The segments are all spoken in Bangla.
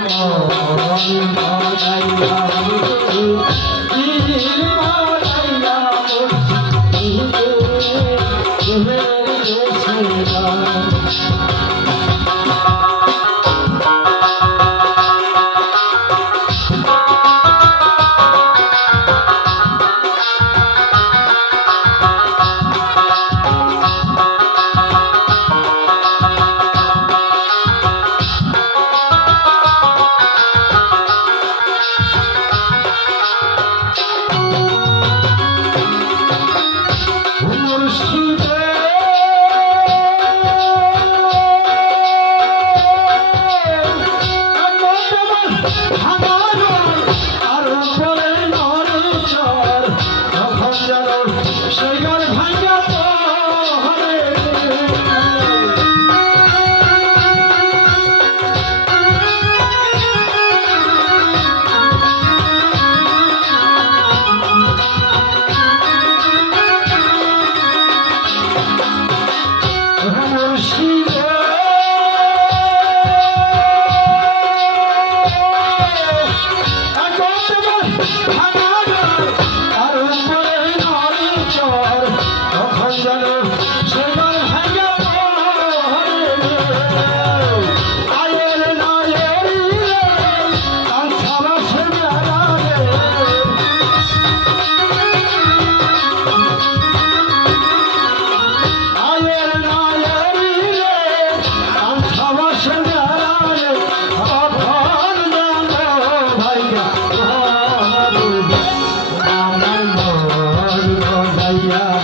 Oh, মুর্শিদ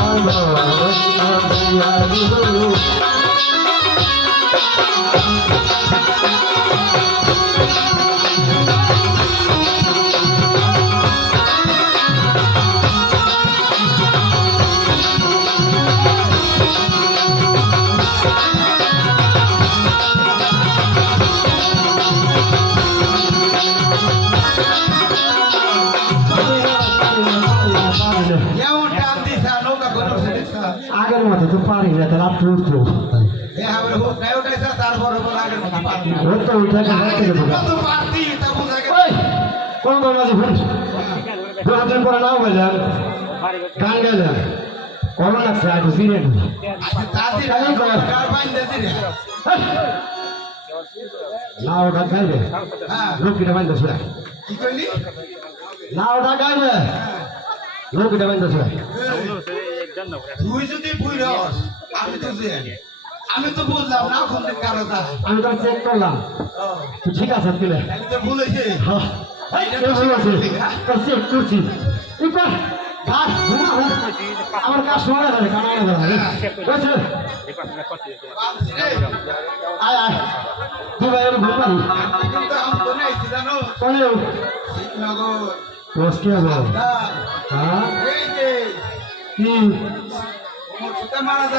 আমার আমার আগের মতো তো পারি না তাহলে আপনি উঠতো উঠতে উঠে কোন মাঝে ভুল দু হাজার করে নাও গেলেন গান গেলেন করোনা আছে নো কি দাবেন দছ তুই যদি বুই রস আমি তো জানি আমি তো বললাম না কোন দিন কারও আমি তো চেক করলাম। ঠিক আছে তুলে তো ভুল হয়েছে। হ্যাঁ।, হ্যাঁ? চেক করছি। উপর আমার কাজ শোনা যাবে কানা যাবে আয় আয়। তুই বাইরে ঘুম পানি কোনে শ্রীনগর হ্যাঁ এই যে কি ওমর সুতা মারা যাও